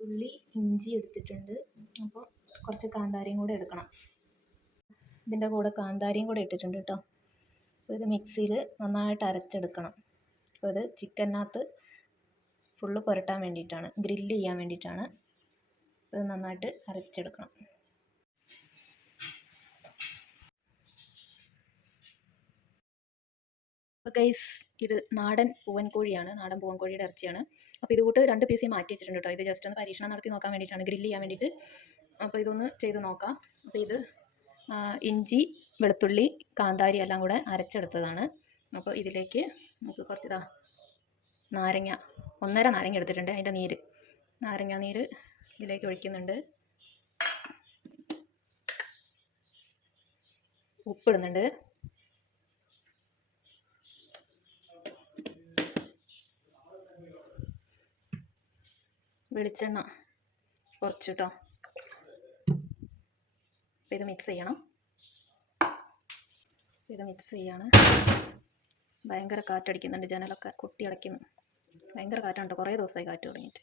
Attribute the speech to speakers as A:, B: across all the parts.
A: വെളുത്തുള്ളി ഇഞ്ചി എടുത്തിട്ടുണ്ട്. അപ്പോൾ കുറച്ച് കാന്താരിയും കൂടെ എടുക്കണം. ഇതിന്റെ കൂടെ കാന്താരിയും കൂടെ ഇട്ടിട്ടുണ്ട് കേട്ടോ. അപ്പോൾ ഇത് മിക്സിയിൽ നന്നായിട്ട് അരച്ചെടുക്കണം. അപ്പോൾ ഇത് ചിക്കനകത്ത് ഫുള്ള് പുരട്ടാൻ വേണ്ടിയിട്ടാണ് ഗ്രില്ല് ചെയ്യാൻ വേണ്ടിയിട്ടാണ് ഇത് നന്നായിട്ട് അരച്ചെടുക്കണം. അപ്പോൾ ഗൈസ് ഇത് നാടൻ പൂവൻ കോഴിയാണ് നാടൻ പൂവൻ കോഴിയുടെ ഇറച്ചിയാണ്. അപ്പോൾ ഇത് കൂട്ട് രണ്ട് പീസ് മാറ്റി വെച്ചിട്ടുണ്ട് കേട്ടോ ഇത് ജസ്റ്റ് ഒന്ന് പരീക്ഷണം നടത്തി നോക്കാൻ വേണ്ടിയിട്ടാണ് ഗ്രില്ല് ചെയ്യാൻ വേണ്ടിയിട്ട്. അപ്പോൾ ഇതൊന്ന് ചെയ്ത് നോക്കാം. അപ്പോൾ ഇത് ഇഞ്ചി വെളുത്തുള്ളി കാന്താരി എല്ലാം കൂടെ അരച്ചെടുത്തതാണ്. അപ്പോൾ ഇതിലേക്ക് നമുക്ക് കുറച്ച് ഇതാ നാരങ്ങ ഒന്നര നാരങ്ങ എടുത്തിട്ടുണ്ട് അതിന്റെ നീര്. നാരങ്ങ നീര് ഇതിലേക്ക് ഒഴിക്കുന്നുണ്ട്. ഉപ്പിടുന്നുണ്ട്. വെളിച്ചെണ്ണ കുറച്ച് കേട്ടോ ഇത് മിക്സ് ചെയ്യണം. ഇത് മിക്സ് ചെയ്യാണ്. ഭയങ്കര കാറ്റടിക്കുന്നുണ്ട് ജനലൊക്കെ കുട്ടി അടയ്ക്കുന്നു. ഭയങ്കര കാറ്റുണ്ട്. കുറേ ദിവസമായി കാറ്റ് തുടങ്ങിയിട്ട്.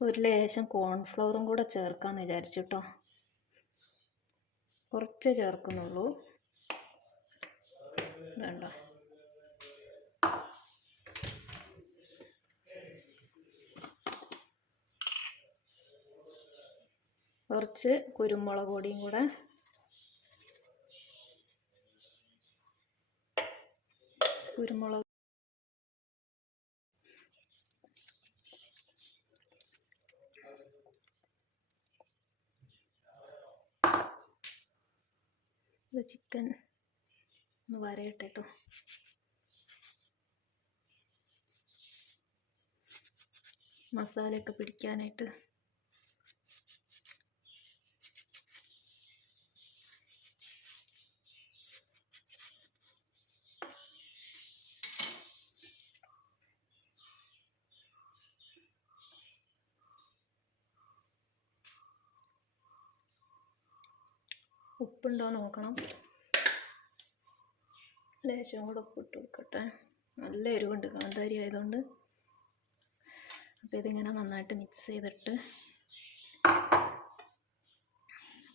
A: ഒരു ലേശം കോൺഫ്ലവറും കൂടെ ചേർക്കാമെന്ന് വിചാരിച്ചു കേട്ടോ കുറച്ചേ ചേർക്കുന്നുള്ളൂ. വേണ്ട കുറച്ച് കുരുമുളക് പൊടിയും കൂടെ. കുരുമുളക്. ഇത് ചിക്കൻ ഒന്ന് വരയട്ടെ കേട്ടോ മസാലയൊക്കെ പിടിക്കാനായിട്ട്. ഉപ്പുണ്ടോ നോക്കണം. ലേശം കൂടെ ഉപ്പിട്ട് കൊടുക്കട്ടെ. നല്ല എരിവുണ്ട് കാന്താരി ആയതുകൊണ്ട്. അപ്പോൾ ഇതിങ്ങനെ നന്നായിട്ട് മിക്സ് ചെയ്തിട്ട്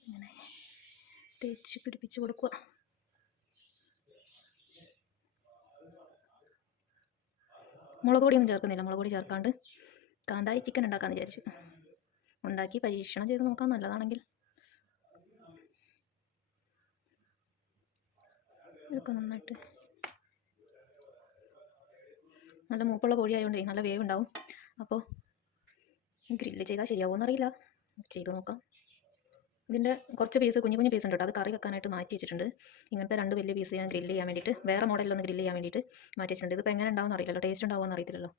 A: ഇങ്ങനെ തേച്ച് പിടിപ്പിച്ച് കൊടുക്കുക. മുളക് പൊടിയൊന്നും ചേർക്കുന്നില്ല. മുളക് പൊടി ചേർക്കാണ്ട് കാന്താരി ചിക്കൻ ഉണ്ടാക്കാമെന്ന് വിചാരിച്ചു. ഉണ്ടാക്കി പരീക്ഷണം ചെയ്ത് നോക്കാം നല്ലതാണെങ്കിൽ. ഇതൊക്കെ നന്നായിട്ട്. നല്ല മൂപ്പുള്ള കോഴി ആയതുകൊണ്ടേ നല്ല വേവ് ഉണ്ടാവും അപ്പോൾ ഗ്രില്ല് ചെയ്താൽ ശരിയാവുമെന്നറിയില്ല ചെയ്ത് നോക്കാം. ഇതിന്റെ കുറച്ച് പീസ് കുഞ്ഞു കുഞ്ഞു പീസ് ഉണ്ട് കേട്ടോ. അത് കറി വെക്കാനായിട്ട് മാറ്റി വെച്ചിട്ടുണ്ട്. ഇങ്ങനത്തെ രണ്ട് വലിയ പീസ് ഞാൻ ഗ്രില്ല് ചെയ്യാൻ വേണ്ടിയിട്ട് വേറെ മോഡലിലൊന്ന് ഗ്രില്ല് ചെയ്യാൻ വേണ്ടിയിട്ട് മാറ്റി വെച്ചിട്ടുണ്ട്. ഇതിപ്പോൾ എങ്ങനെ ഉണ്ടാവും അറിയില്ലല്ലോ. ടേസ്റ്റ് ഉണ്ടാവുമെന്ന് അറിയത്തില്ലല്ലോ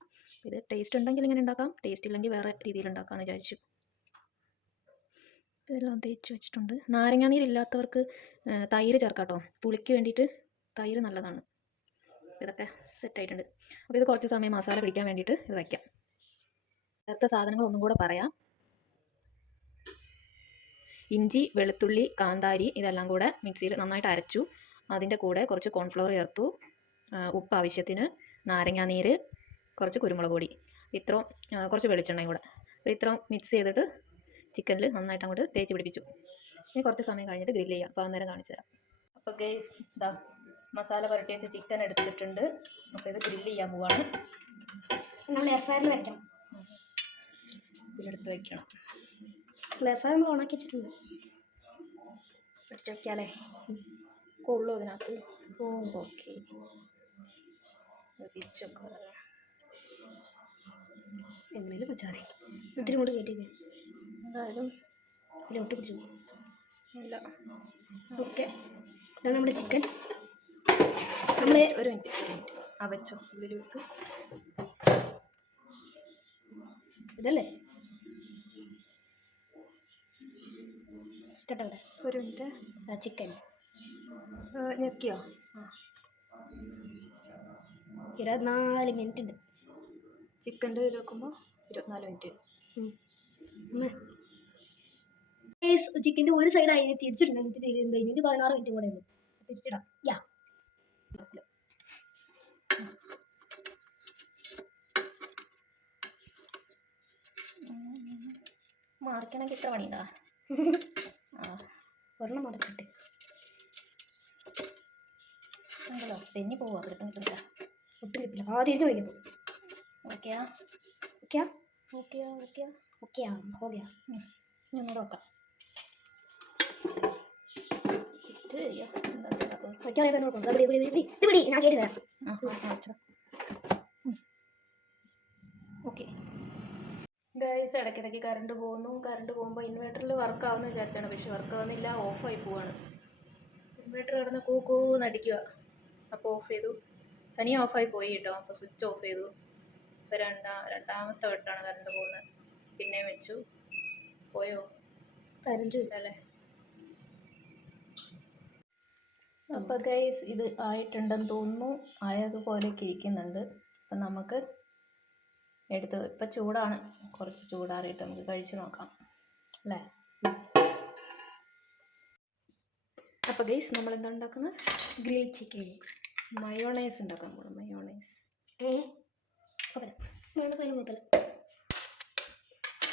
A: ഇത് ടേസ്റ്റ് ഉണ്ടെങ്കിൽ ഇങ്ങനെ ഉണ്ടാക്കാം. ടേസ്റ്റ് ഇല്ലെങ്കിൽ വേറെ രീതിയിൽ ഉണ്ടാക്കാമെന്ന് വിചാരിച്ചു. ഇതെല്ലാം തേച്ച് വെച്ചിട്ടുണ്ട്. നാരങ്ങാനീര് ഇല്ലാത്തവർക്ക് തൈര് ചേർക്കാട്ടോ. കേട്ടോ പുളിക്ക് വേണ്ടിയിട്ട് തൈര് നല്ലതാണ്. ഇതൊക്കെ സെറ്റ് ആയിട്ടുണ്ട്. അപ്പോൾ ഇത് കുറച്ച് സമയം മസാല പിടിക്കാൻ വേണ്ടിയിട്ട് ഇത് വയ്ക്കാം ചേർത്ത സാധനങ്ങൾ ഒന്നും കൂടെ പറയാം. ഇഞ്ചി വെളുത്തുള്ളി കാന്താരി ഇതെല്ലാം കൂടെ മിക്സിയിൽ നന്നായിട്ട് അരച്ചു. അതിന്റെ കൂടെ കുറച്ച് കോൺഫ്ലവർ ചേർത്തു. ഉപ്പ് ആവശ്യത്തിന് നാരങ്ങാനീര് കുറച്ച് കുരുമുളക് പൊടി. ഇത്രയും കുറച്ച് വെളിച്ചെണ്ണയും കൂടെ. അപ്പോൾ ഇത്രയും മിക്സ് ചെയ്തിട്ട് ചിക്കനിൽ നന്നായിട്ട് അങ്ങോട്ട് തേച്ച് പിടിപ്പിച്ചു. ഇനി കുറച്ച് സമയം കഴിഞ്ഞിട്ട് ഗ്രില്ല് ചെയ്യാം. അപ്പോൾ അന്നേരം കാണിച്ചു തരാം. അപ്പോൾ ഗേസ് ഇതാ മസാല പുരട്ടി വെച്ച ചിക്കൻ എടുത്തിട്ടുണ്ട്. അപ്പോൾ ഇത് ഗ്രില്ല് ചെയ്യാൻ പോവാണ്.
B: നമ്മൾ എയർ ഫ്രയറിൽ വെക്കണം.
A: ഇതിലെടുത്ത് വെക്കണം.
B: എയർ ഫ്രയർ നമ്മൾ ഉണക്കി വെച്ചിട്ടുണ്ട്.
A: പിടിച്ച് വയ്ക്കാമല്ലേ കൊള്ളു അതിനകത്ത്. ഓ ഓക്കെ തിരിച്ചു വെക്കാം
B: എങ്ങനെയും പച്ചാറി. ഇതിനും കൂടെ കയറ്റിക്കേ
A: എന്തായാലും
B: ഇതിലോട്ട് പിടിച്ചു.
A: ഇല്ല.
B: ഓക്കെ. ഇതാണ് നമ്മുടെ ചിക്കൻ നമ്മൾ
A: ഒരു മിനിറ്റ് അവച്ചോ ആ വെച്ചോ. ഇതിൽ വെക്ക്
B: ഇതല്ലേ സ്റ്റാർട്ട്
A: ഒരു മിനിറ്റ്
B: ചിക്കൻ
A: ഞെക്കിയോ? ആ.
B: ഇരുപത്തിനാല് മിനിറ്റ് ഉണ്ട്.
A: ചിക്കന്റെ ഇതിൽ വെക്കുമ്പോൾ ഇരുപത്തിനാല് മിനിറ്റ്
B: ചിക്കന്റെ ഒരു സൈഡ് ഇനി തിരിച്ചിട്ടുണ്ട് എനിക്ക് തിരിച്ചിട്ടുണ്ട് ഇനി പതിനാറ് മിനിറ്റ് കൂടെ ഉള്ളൂ.
A: തിരിച്ചിടാം.
B: യാ
A: മാർക്കണമെങ്കിൽ എത്ര പണിയുണ്ടാ?
B: ഒരെണ്ണം മറക്കട്ടെ
A: ഉണ്ടല്ലോ. തെഞ്ഞു പോവാ. കിട്ടും കിട്ടില്ല
B: ഒട്ടും കിട്ടില്ല ആദ്യം ചോദിക്കുന്നു
A: ഓക്കെയാ?
B: ഓക്കെയാ?
A: ഓക്കെയാ ഓക്കെയാ.
B: ഓക്കെയാ. ഹോക്കെയാ ഞങ്ങൾ നോക്കാം ഞാൻ തരാം.
A: ഓക്കെ. ഗൈസ് ഇടയ്ക്കിടയ്ക്ക് കറണ്ട് പോകുന്നു. കറണ്ട് പോകുമ്പോൾ ഇൻവേർട്ടറിൽ വർക്ക് ആവുമെന്ന് വിചാരിച്ചാണ്. പക്ഷെ വർക്ക് ആവുന്നില്ല ഓഫായി പോവാണ്. ഇൻവേർട്ടർ കിടന്ന് കൂക്കൂ നടിക്കുക അപ്പോൾ ഓഫ് ചെയ്തു. തനിയെ ഓഫായി പോയി കേട്ടോ. അപ്പോൾ സ്വിച്ച് ഓഫ് ചെയ്തു. ഇപ്പോൾ രണ്ടാം രണ്ടാമത്തെ വട്ടാണ് കറണ്ട് പോകുന്നത്. പിന്നെയും വെച്ചു. പോയോ?
B: പതിനഞ്ച്.
A: അല്ലേ? അപ്പോൾ ഗൈസ് ഇത് ആയിട്ടുണ്ടെന്ന് തോന്നുന്നു. ആയതുപോലെ ഇരിക്കുന്നുണ്ട് അപ്പം നമുക്ക് എടുത്ത് ഇപ്പം ചൂടാണ്. കുറച്ച് ചൂടാറിയിട്ട് നമുക്ക് കഴിച്ച് നോക്കാം. അല്ലേ? അപ്പോൾ ഗൈസ് നമ്മൾ എന്താ ഉണ്ടാക്കുന്നത്?
B: ഗ്രിൽ ചിക്കൻ
A: മയോണൈസ് ഉണ്ടാക്കാൻ പോകണം മയോണൈസ്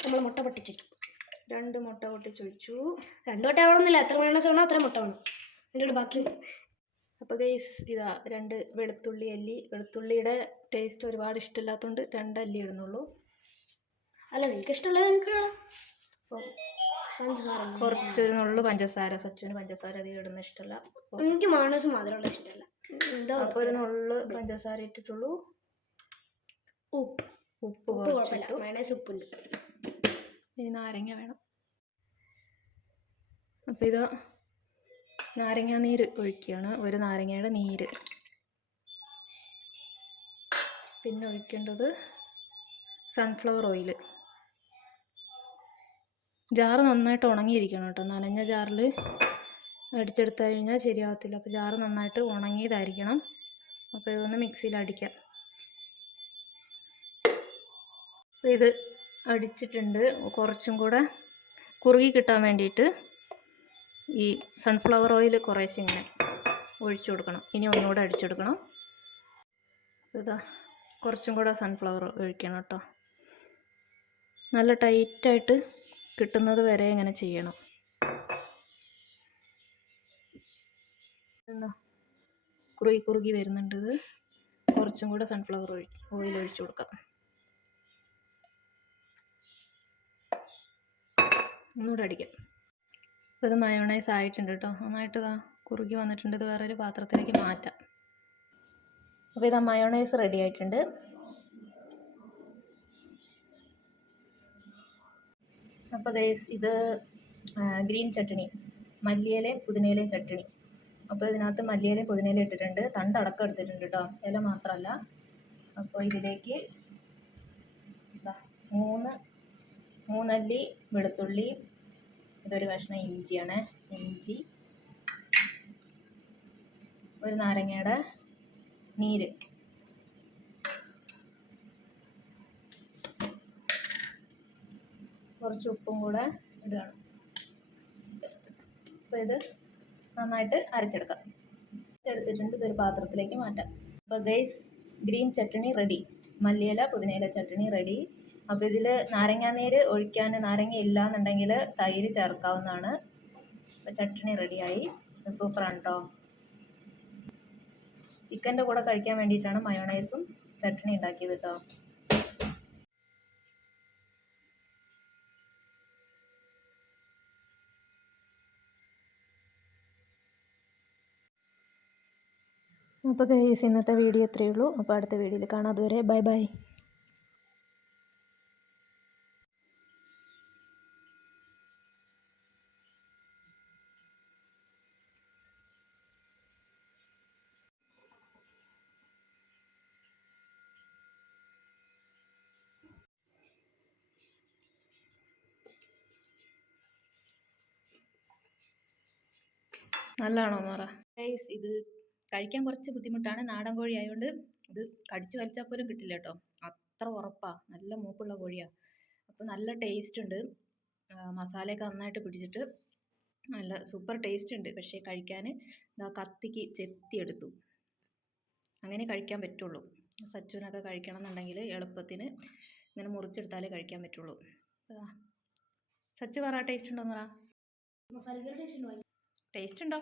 B: നമ്മൾ മുട്ട പൊട്ടിച്ചു.
A: രണ്ട് മുട്ട പൊട്ടിച്ചൊഴിച്ചു.
B: രണ്ട് മുട്ട ആവണമെന്നില്ല. എത്ര മയോണൈസ് വേണോ അത്ര മുട്ട വേണം. അതിന്റെ ബാക്കി.
A: അപ്പോൾ ഗൈസ് ഇതാ രണ്ട് വെളുത്തുള്ളി അല്ലി വെളുത്തുള്ളിയുടെ ടേസ്റ്റ് ഒരുപാട് ഇഷ്ടമില്ലാത്തതുകൊണ്ട് രണ്ട് അല്ലി ഇടുന്നുള്ളൂ.
B: അല്ല നിങ്ങൾക്ക് ഇഷ്ടമുള്ളത് നിങ്ങൾക്ക്
A: അപ്പോൾ
B: പഞ്ചസാര.
A: കുറച്ചൊരു നുള്ളു പഞ്ചസാര സച്ചുവിന് പഞ്ചസാര അധികം ഇടുന്ന ഇഷ്ടമല്ല.
B: എനിക്ക് മാണസ് മാത്രമുള്ള ഇഷ്ടമല്ല. എന്താ
A: അപ്പോൾ ഒരു നുള്ളു പഞ്ചസാര ഇട്ടിട്ടുള്ളൂ.
B: ഉപ്പ്.
A: ഉപ്പ് കുറച്ചിട്ടു.
B: മൈണസ് ഉപ്പുണ്ട്.
A: ഇനി നാരങ്ങ വേണം. അപ്പോൾ ഇത് നാരങ്ങ നീര് ഒഴിക്കുകയാണ് ഒരു നാരങ്ങയുടെ നീര്. പിന്നെ ഒഴിക്കേണ്ടത് സൺഫ്ലവർ ഓയിൽ ജാറ് നന്നായിട്ട് ഉണങ്ങിയിരിക്കണം കേട്ടോ. നനഞ്ഞ ജാറിൽ അടിച്ചെടുത്ത് കഴിഞ്ഞാൽ ശരിയാവത്തില്ല. അപ്പോൾ ജാറ് നന്നായിട്ട് ഉണങ്ങിയതായിരിക്കണം. അപ്പോൾ ഇതൊന്ന് മിക്സിയിൽ അടിക്കാം. അപ്പോൾ ഇത് അടിച്ചിട്ടുണ്ട്. കുറച്ചും കൂടെ കുറുകി കിട്ടാൻ വേണ്ടിയിട്ട് ഈ സൺഫ്ലവർ ഓയിൽ കുറേശ്ശെ ഇങ്ങനെ ഒഴിച്ചു കൊടുക്കണം. ഇനി ഒന്നുകൂടെ അടിച്ചെടുക്കണം ഇതാ കുറച്ചും കൂടെ സൺഫ്ലവർ ഒഴിക്കണം കേട്ടോ. നല്ല ടൈറ്റായിട്ട് കിട്ടുന്നത് വരെ ഇങ്ങനെ ചെയ്യണം. കുറുകി കുറുകി വരുന്നുണ്ട് ഇത്. കുറച്ചും കൂടെ സൺഫ്ലവർ ഓയിൽ ഒഴിച്ചു കൊടുക്കാം. ഒന്നുകൂടെ അടിക്കാം. അപ്പോൾ ഇത് മയോണൈസ് ആയിട്ടുണ്ട് കേട്ടോ നന്നായിട്ട് ഇതാ കുറുകി വന്നിട്ടുണ്ട്. ഇത് വേറൊരു പാത്രത്തിലേക്ക് മാറ്റാം. അപ്പോൾ ഇതാ മയോണൈസ് റെഡി ആയിട്ടുണ്ട്. അപ്പോൾ ഗൈസ് ഇത് ഗ്രീൻ ചട്ടണി മല്ലിയിലയും പുതിനയിലയും ചട്ടണി അപ്പോൾ ഇതിനകത്ത് മല്ലിയിലയും പുതിനയിലയും ഇട്ടിട്ടുണ്ട്. തണ്ട് അടക്കം എടുത്തിട്ടുണ്ട് കേട്ടോ ഇല മാത്രമല്ല. അപ്പോൾ ഇതിലേക്ക് ഇതാ മൂന്ന് മൂന്നല്ലി വെളുത്തുള്ളി ഇതൊരു കഷ്ണം ഇഞ്ചിയാണ്. ഇഞ്ചി ഒരു നാരങ്ങയുടെ നീര്. കുറച്ച് ഉപ്പും കൂടെ ഇടുകയാണ്. അപ്പോൾ ഇത് നന്നായിട്ട് അരച്ചെടുക്കാം. അരച്ചെടുത്തിട്ടുണ്ട്. ഇതൊരു പാത്രത്തിലേക്ക് മാറ്റാം. അപ്പോൾ ഗൈസ് ഗ്രീൻ ചട്ടണി റെഡി മല്ലിയില പുതിനയില ചട്ടണി റെഡി അപ്പോൾ ഇതിൽ നാരങ്ങാനീര് ഒഴിക്കാൻ നാരങ്ങ ഇല്ല എന്നുണ്ടെങ്കിൽ തൈര് ചേർക്കാവുന്നതാണ്. അപ്പോൾ ചട്ടണി റെഡിയായി. സൂപ്പറാണ് കേട്ടോ ചിക്കന്റെ കൂടെ കഴിക്കാൻ വേണ്ടിയിട്ടാണ് മയോണൈസും ചട്ടണി ഉണ്ടാക്കിയത് കേട്ടോ അപ്പോൾ ഗൈസ് ഇന്നത്തെ വീഡിയോ ഇത്രയേ ഉള്ളൂ. അപ്പോൾ അടുത്ത വീഡിയോയിൽ കാണാം. അതുവരെ ബൈ ബൈ. നല്ലതാണോ എന്ന് പറ ഇത് കഴിക്കാൻ കുറച്ച് ബുദ്ധിമുട്ടാണ്. നാടൻ കോഴി ആയതുകൊണ്ട് ഇത് കടിച്ചു വലിച്ചാൽ പോലും കിട്ടില്ല കേട്ടോ അത്ര ഉറപ്പാണ് നല്ല മൂപ്പുള്ള കോഴിയാണ് അപ്പോൾ നല്ല ടേസ്റ്റ് ഉണ്ട്. മസാലയൊക്കെ നന്നായിട്ട് പിടിച്ചിട്ട് നല്ല സൂപ്പർ ടേസ്റ്റ് ഉണ്ട്. പക്ഷേ കഴിക്കാൻ ഇതാ കത്തിക്ക് ചെത്തിയെടുത്തു അങ്ങനെ കഴിക്കാൻ പറ്റുള്ളൂ. സച്ചുവിനൊക്കെ കഴിക്കണം എന്നുണ്ടെങ്കിൽ എളുപ്പത്തിന് ഇങ്ങനെ മുറിച്ചെടുത്താലേ കഴിക്കാൻ പറ്റുള്ളൂ. സച്ചു പറ ടേസ്റ്റ് ഉണ്ടോന്ന് പറ.
B: മസാല ടേസ്റ്റ് ഉണ്ടോ?
A: ടേസ്റ്റ് ഉണ്ടോ?